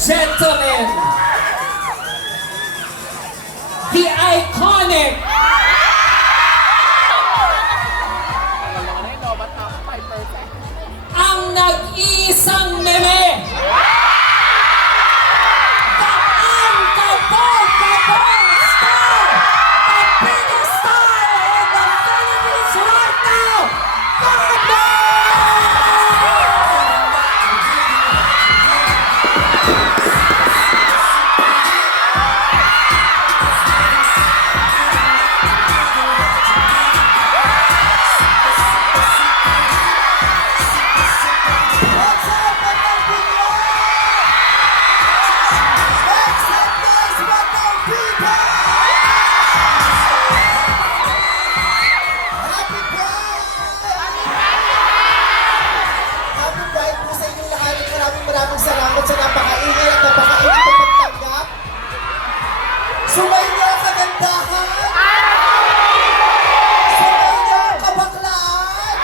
gentlemen, the iconic ang nag-iisang meme, the unkabog-kabog star, the biggest star in the Philippines right now, Cardo! Maraming salamat sa napakaingay at napakainit na pagtanggap. Sumayo ang kagandahan. Sumayo ang kabaklaan.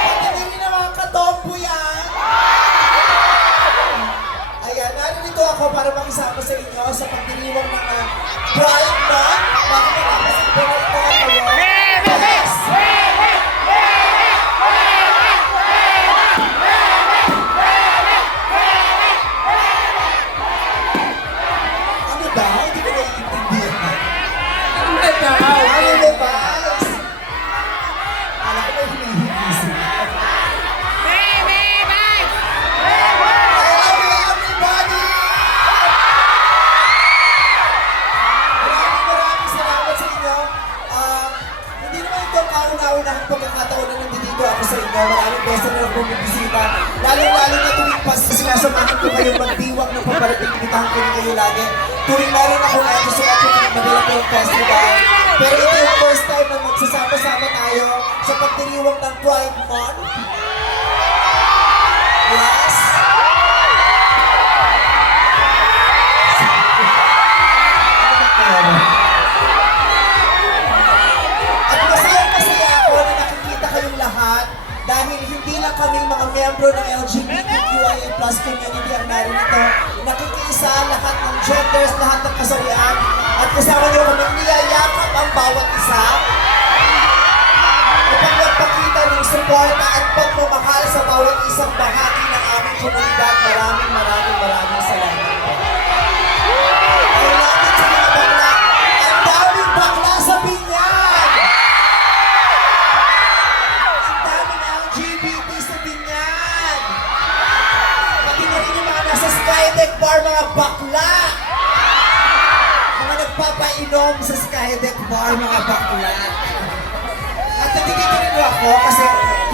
Patingin ng mga katombo yan. Ayan, narito ako para makisama sa inyo sa pagdiriwang ng Pride Month. Bakit marami sa Pride Month? Yes! Kauna-unahang pagkakataon na nandito ako sa inyo. Maraming beses na akong bumibisita. Lalong-lalo na tuwing pas sinasamahan ko kayong magdiwang ng paparating. Imitahan ko rin kayo lagi. Tuwing meron akong episode at yung madala ko yung festival. Pero ito yung first time na magsasama-sama tayo sa pagdiriwang ng Pride Month. Yes! Dahil hindi lang kaming mga miyembro ng LGBTQIA+ community ang narito, nakikiisa lahat ng genders, lahat ng kasawian, at kasama niyo kaming niyayakap ang bawat isa upang magpakita ng suporta at pagmamahal sa bawat isang bahagi ng aming komunidad. Maraming salamat po. Ay natin sa mga bakla, ang daming bakla sa Binyan! LGBT sa Binyan! Pati na rin yung mga nasa Skydeck Bar, mga bakla! Mga nagpapainom sa Skydeck Bar, mga bakla! At nandito rin ako kasi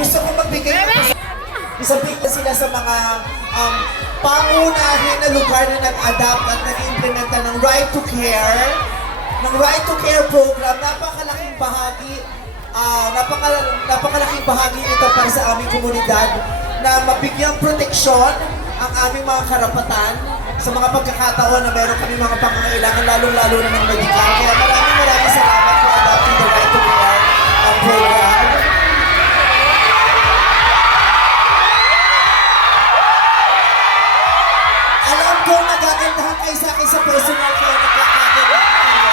gusto ko magbigay ng isabihin sila sa mga pangunahin na lugar na nag-adapt at nag-implementa ng Right to Care, ng Right to Care program. Napakalaking bahagi napakalaking bahagi nito para sa aming komunidad na mabigyang proteksyon ang aming mga karapatan sa mga pagkakataon na meron kami mga pangangailangan, lalong-lalo na ng medikal. Kaya maraming salamat for adopting the Right to Care program. Alam ko nagagandahan kayo sa akin sa personal kaya nagkakagandahan kayo.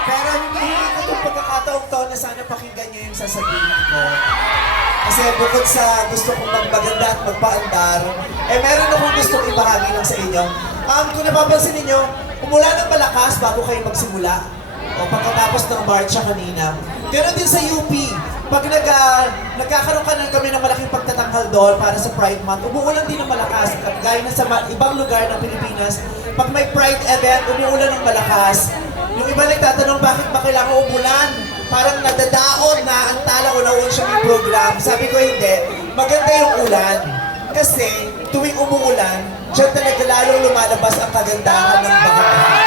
Pero hinihingi ko itong pagkakataong to na sana pakinggan niyo yung sasabihin ko. Kasi bukod sa gusto kong magpaganda at magpaandar, meron akong gustong ibahagi lang sa inyo. Kung napapansin ninyo, umulan ng malakas bago kayo magsimula. O pagkatapos ng marcha kanina. Ganon din sa UP. Pag nagkakaroon ka kami ng malaking pagtatanghal doon para sa Pride Month, umuulan din ng malakas. Gaya na sa ibang lugar ng Pilipinas, pag may Pride event, umuulan ng malakas. Yung iba nagtatanong bakit ba kailangan umulan? Parang nadadaon na ang tala o nauun siya ng program. Sabi ko hindi, maganda yung ulan. Kasi tuwing umuulan, dyan talaga lalong lumalabas ang kagandahan ng bagay.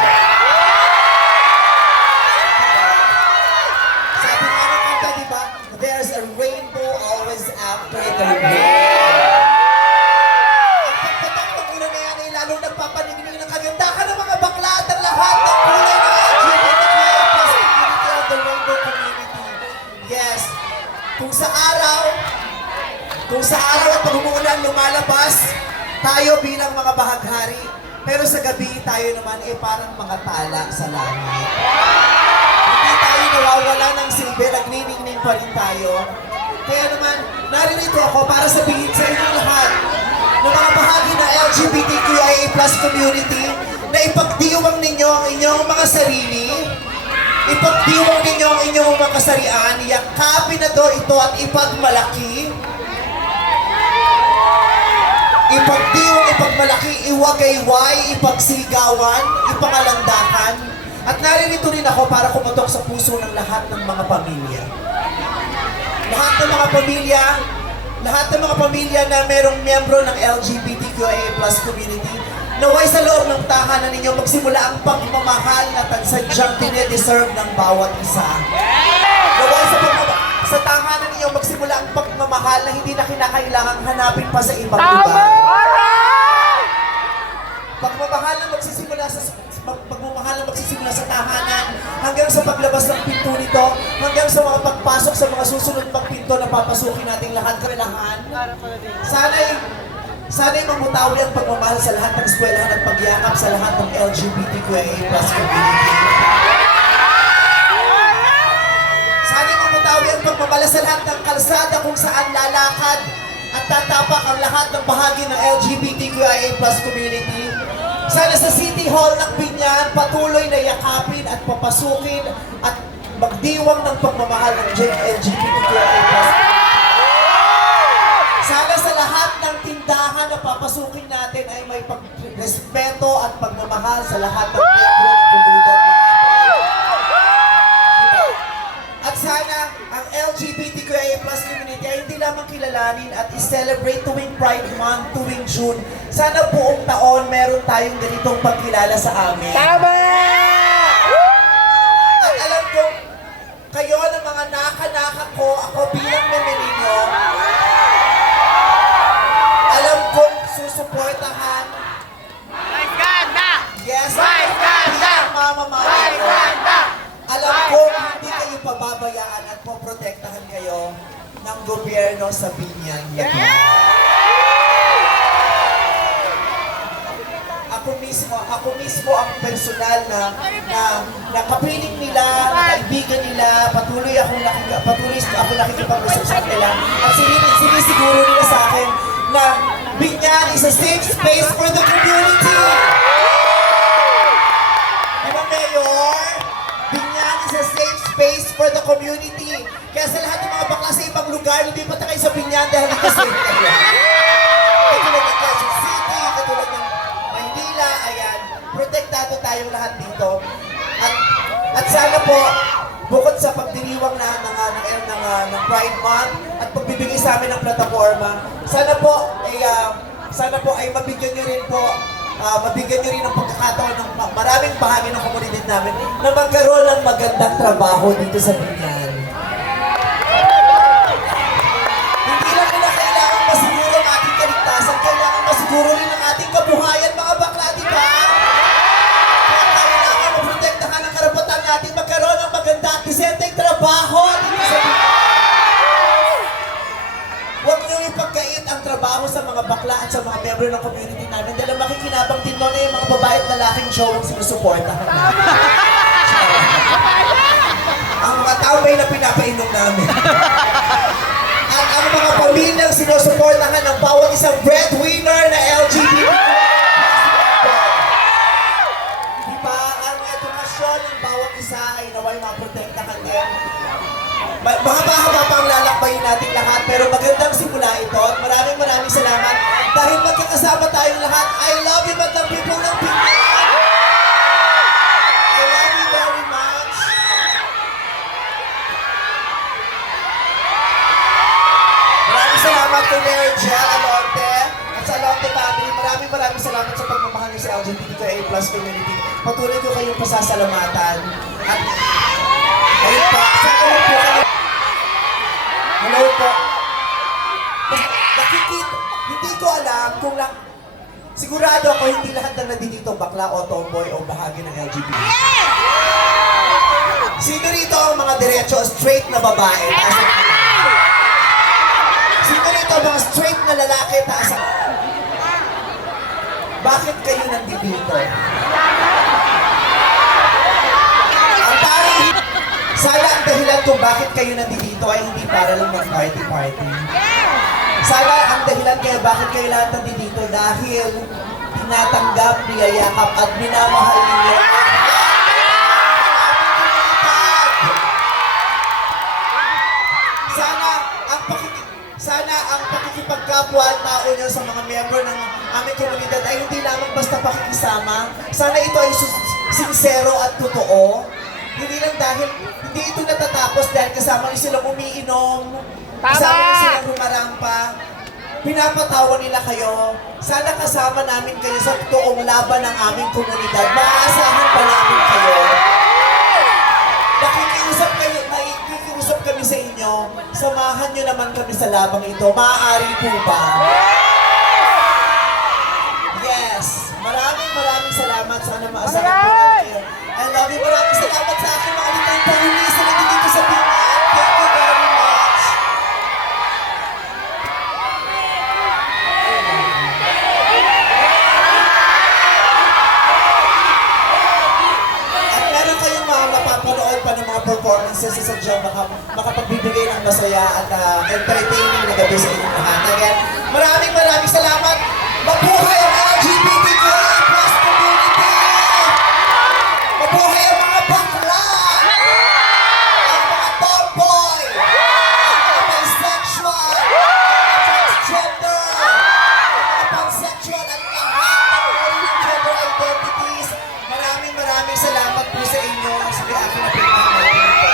Sabi nga ng kanta, diba? There's a rainbow always after the rain. Ang pagpatak ng ulan na yan ay lalong nagpapanigning ng kagandahan ng mga bakla at ang lahat ng kulay ng LGBTQIA+ community of the rainbow community. Yes, kung sa araw Kung sa araw at pag umuulan lumalabas, tayo bilang mga bahaghari. Pero sa gabi tayo naman parang mga tala sa langit. Hindi tayo nawawala ng silbi, nagniningning pa rin tayo. Kaya naman, naririto ako para sabihin sa inyong lahat ng mga bahagi ng LGBTQIA+ community na ipagdiwang ninyo ang inyong mga sarili, ipagdiwang ninyo ang inyong mga kasarian, yakapin na do ito at ipagmalaki, ipagdiwang, ipagmalaki, iwagayway, ipagsigawan, ipangalandakan. At naririto rin ako para kumatok sa puso ng lahat ng mga pamilya. Lahat ng mga pamilya na merong miyembro ng LGBTQIA+ community, naway sa loob ng tahanan ninyo magsimula ang pagmamahal na tansadyang dinedeserve ng bawat isa. Naway sa tahanan ninyo magsimula ang pagmamahal na hindi na kinakailangang hanapin pa sa ibang lugar. Pagmamahal na magsisimula sa tahanan hanggang sa paglabas ng pinto nito, hanggang sa mga pagpasok sa mga susunod pang pinto na papasukin nating lahat kailangan. Sana'y mamutawi ang pagmamahal sa lahat ng eskwelahan at pagyakap sa lahat ng LGBTQIA+ community. Sana'y mamutawi ang pagmamahal sa lahat ng kalsada kung saan lalakad at tatapak ang lahat ng bahagi ng LGBTQIA+ community. Sana sa City Hall ng Binyan, patuloy na yakapin at papasukin at magdiwang ng pagmamahal ng LGBTQIA+. Sana sa lahat ng tindahan na papasukin natin ay may pagrespeto at pagmamahal sa lahat ng miyembro ng komunidad natin. At sana ang LGBTQIA+ community ay hindi lamang kilalanin at i-celebrate tuwing Pride Month, tuwing June. Sana buong taon meron tayong ganitong pagkilala sa amin. Tama! At alam ko, kayo na mga naka-naka ko, ako bilang meme ninyo, alam kong susuportahan. Yes, bilang mama-mama ko. Alam kong hindi kayo pababayaan at poprotektahan kayo ng gobyerno sa Binyan. Ako mismo ang personal na kapiling nila, na kaibigan nila, patuloy ako nakikipag-usap sa kanila. At sinisiguro nila sa akin na Binyan is a safe space for the community. Diba, Mayor? Binyan is a safe space for the community. Kaya sa lahat ng mga bakla sa ibang lugar, hindi pa kayo sa Binyan dahil nakasafe kayo. Katulad ng Quezon City, katulad ng Maynila, ayan, protektado tayong lahat dito. At sana po, bukod sa pagdiriwang ng Pride Month at pagbibigay sa amin ng plataforma, sana po ay mabigyan niyo rin ng pagkakataon ng maraming bahagi ng komunidad namin na magkaroon ng magandang trabaho dito sa Binyan. Hindi lang nila kailangan masiguro ang ating kaligtasan, kailangan masiguro rin ang ating kabuhayan, mga bakla, di ba? Kaya kailangan maprotektahan ang karapatan natin magkaroon ng maganda at disenteng trabaho dito sa Binyan. Huwag niyo ipagkait ang trabaho sa mga bakla at sa mga miyembro ng community namin dahil makikinabang din doon na yung mga babae at lalaking show ang sinusuportahan namin. Ang mga tambay na pinapainom namin. At ang mga pamilyang sinusuportahan ng bawat isang breadwinner na LGBT. Diba, ang edukasyon ng bawat isa ay naway maprotektahan din. Mahaba-haba pa ang lalakbayin natin lahat, pero magandang simula ito at maraming salamat dahil magkakasama tayong lahat. I love you, mga people ng Binyan! I love you very much! Maraming salamat kay Mayor Jel Alonte at sa Alonte family. Maraming salamat sa pagmamahal niyo sa LGBTQIA+ community. Patuloy ko kayong pasasalamatan. At ayun pa, sana po kayo. Hello po. Hindi ko alam kung sigurado ako hindi lahat na nandito bakla o tomboy o bahagi ng LGBT. Sino rito ang mga diretso, straight na babae? Sino rito mga straight na lalaki, taas ang... Bakit kayo nandito? Ang parang... Sana ang dahilan kung bakit kayo nandito ay hindi para lang mag-party-party. Sana ang dahilan kayo bakit kayo lahat nandito dahil tinatanggap, niyayakap at minamahal ninyo ang Sana ang pakikipagkapwa at tao nyo sa mga miyembro ng aming komunidad ay hindi lamang basta pakikisama. Sana ito ay sincero at totoo. Hindi lang dahil, hindi ito natatapos dahil kasama nyo silang umiinom, kasama nyo silang humarampa, pinapatawa nila kayo. Sana kasama namin kayo sa totoong laban ng aming komunidad. Maaasahan pa namin kayo. Nakikiusap kami sa inyo, samahan nyo naman kami sa labang ito. Maaari po ba? Yes! Maraming salamat. Sana maasahan po namin kayo. I love you. Maraming salamat sa aking mga little ponies na nandito sa Pinay. Thank you very much. At meron kayong mga mapapanood pa ng mga performances sa sadyang makapagbibigay ng masaya at entertaining na gabi sa inyong lahat. Again, maraming salamat. Mabuhay ang LGBTQIA+ community! Mabuhay ang mga bakla! Ang mga tomboy! Ang mga bisexual! Ang mga transgender! Ang mga pansexual at lahat ng walang gender identities. Maraming salamat po sa inyo. Sige, akin na pinakamalapit ito.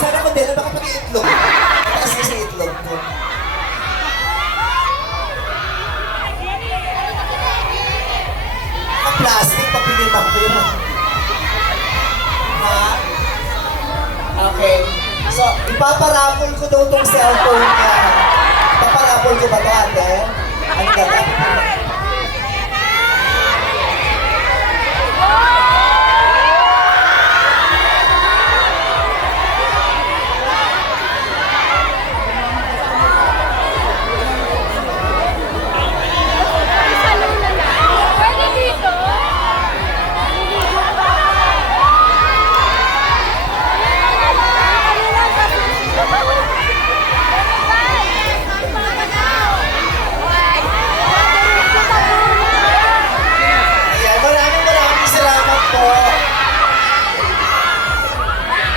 Sana ko din na makapag-iitlog. Mataas kasi itlog ko. Ang plastic, papilitan ko yun. Ha? Okay. So, ipaparapol ko daw tong cellphone niya. Ipaparapol ko ba ito, ate? Ano ka ba?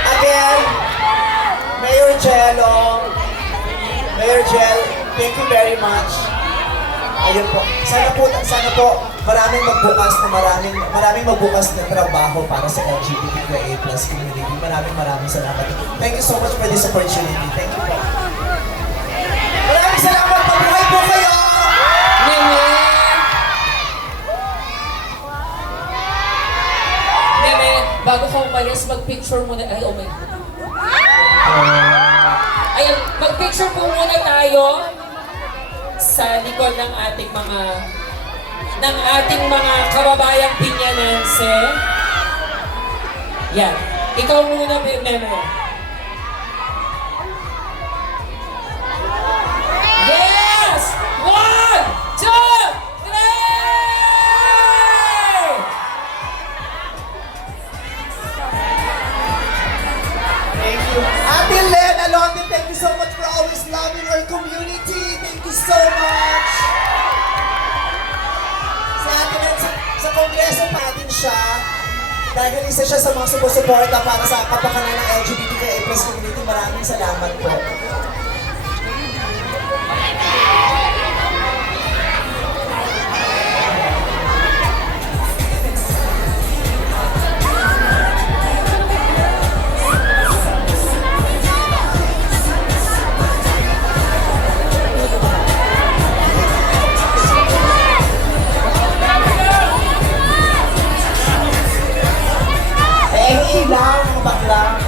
Again, Mayor Jel, thank you very much. Ayun po. Sana po maraming magbukas na trabaho para sa LGBTQIA+ community. Maraming salamat. Thank you so much for this opportunity. Thank you po. Maraming salamat. Mabuhay po kayo! Meme, bago ka umalis, mag-picture muna. Ay, oh my God. Ayan, mag-picture po muna tayo sa likod ng ating mga kababayang Pinyanense. Yan. Ikaw muna, Meme. Yes! 1, 2, 3! Thank you. Ate Len Alonde, thank you so much for always loving our community. Thank you so much. Sa Ate Len, sa Kongreso pa natin siya. Dahil isa siya sa mga sumusuporta para sa kapakanan ng LGBTQIA+ community. Maraming salamat po. lang, bakla.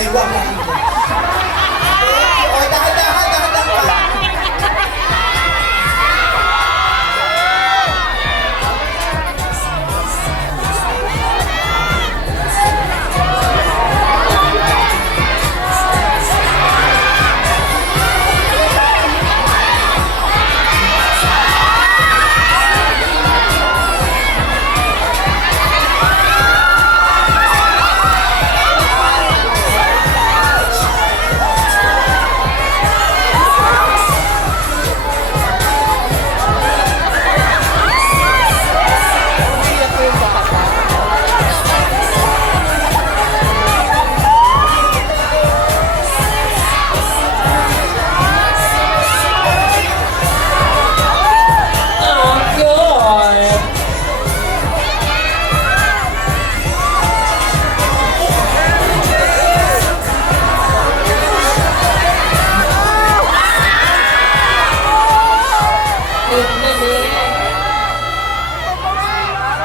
nanay mo ang nakikita. O, dahan ka. Ang cute!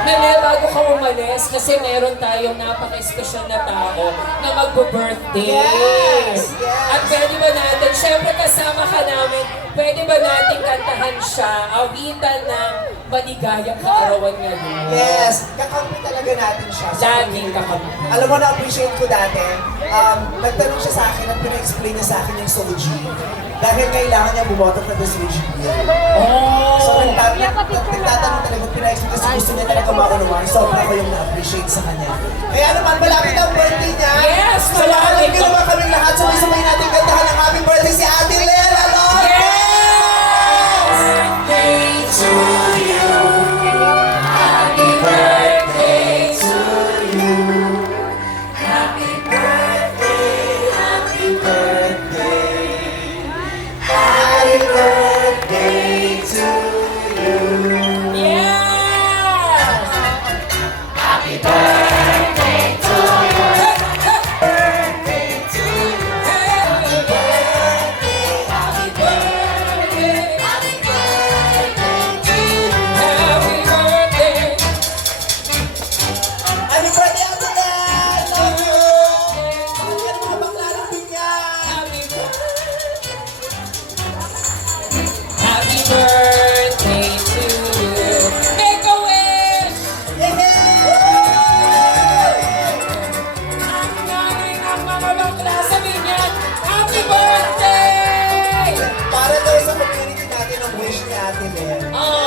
Nene, bago ka umalis, kasi meron tayong napaka-espesyal na tao na magbo-birthday. Yes! Yes! At pwede ba natin, syempre kasama ka namin, pwede ba natin kantahan siya, awitan ng maligayang kaarawan ngayon? Yes, kakampi talaga natin siya. Laging kakampi. Alam mo, na-appreciate ko dati, nagtanong siya sa akin at pina-explain niya sa akin yung Soji. Dahil kailangan niya bumoto na the Soji beer. Oh! So, nagtatanong talaga, pina-explain kasi gusto niya talaga maunawaan. Sobra ko yung na-appreciate sa kanya. Kaya naman, malapit ang birthday niya. Yes, So, malapit alam po. ginawa kami lahat. Sabay-sabay natin kantahan ang happy birthday si Ate Lela. Lord! Birthday to you. Happy birthday to you. Happy birthday, happy birthday. Happy birthday to you. Yes! Happy birthday to you. Birthday to you. Happy birthday, happy birthday. Happy birthday to you. Happy birthday. Happy birthday, Ate Lela! Love you! Yan mga bakla ng binyan! Happy birthday. Happy birthday to you. Make a wish! Ang nanay ng mga bakla sa binyan. Happy birthday! Para daw sa community natin ang wish ni Ate Lela. Oh,